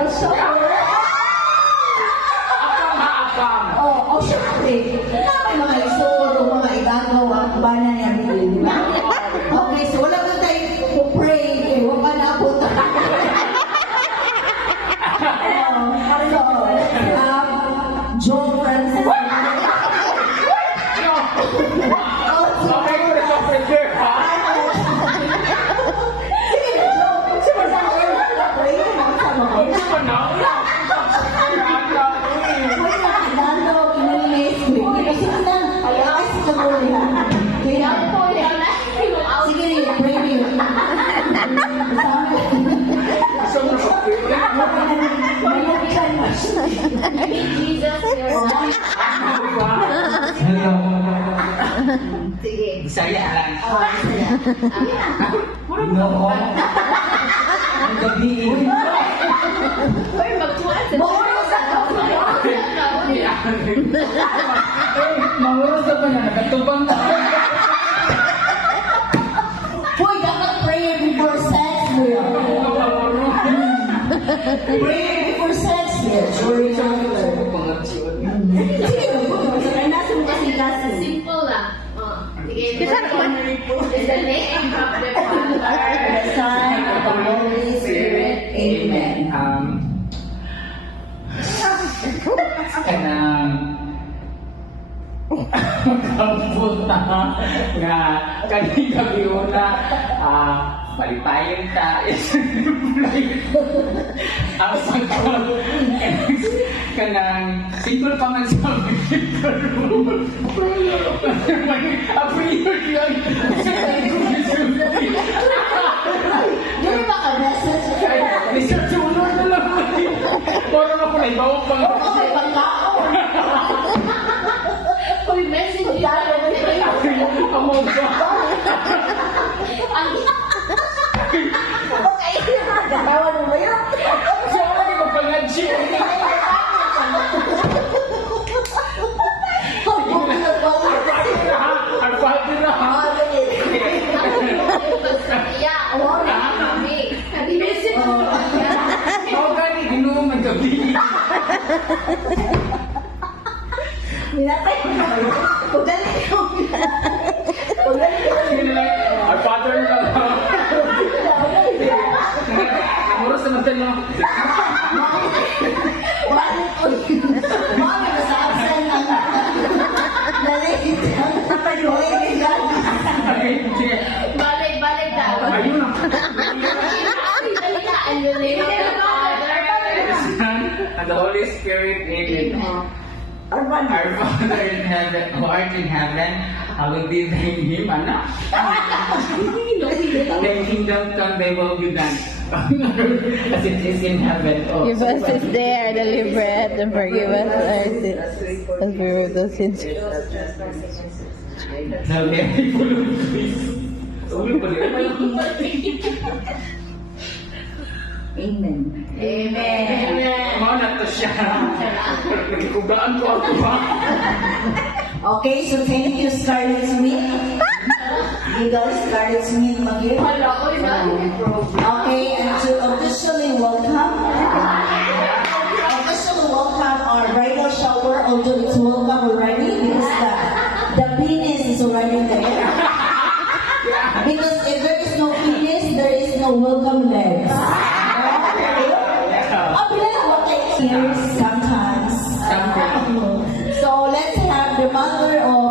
bridal shower. Oh, syempre. May mga isuro, mga igagaw, ang bana niya bilhin, di ba? Okay, so wala mo tayo pray, eh, wala ka na po tayo. John Francis. Sige. Bisaya lang. No. Ang gabi. Uy, magkuhan sa Manguros ka na, nakatubang ka. Boy, dapat prayer before sex, bro. Prayer before sex, during after. simple lang. Sige. Is the name of the Father, The Son, of the Holy Spirit. Amen. Kanang magkapunta nga kani gabi una palipayon ta ang pagkal kanang simple pa man sa appreciate yun Yung mga message isa sunod na lang parang ako na ibawang pang may pagkaon. Uy, message yun. ang mga Okay, natawa mo ba yun? siya ka di magpangadji ang pati na ha Yeah, kami. Message mo. Kau gani ginoo man gabi. Minatay ko na kayo. Pagaling ko. Pagaling ko. Our father na. Namuros naman tayo. Bakit ko? Bakit ko sa absent ang nalate? Balik daw. Ayun na. And the name of the Father, Son, and the Holy Spirit. Amen. Our Father. Our Father in heaven, who art in heaven, hallowed be thy name, ano? Thy kingdom come, thy will be done. As it is in heaven. Oh. Give us this day our daily bread and forgive us our sins as we forgive those sins. Now, Mary, full of grace. Ulo pa rin. Amen. Amen. Mga na to siya. Nagkugaan ko ako ba? Okay, so thank you, Scarlett Smith. Legal Scarlett Smith Magir. Hala, uy, bakit program? Okay, and to officially welcome our bridal shower, although it's welcome already because the penis is already there. Because if there is no penis, there is no welcome legs. Here sometimes. So let's have the mother of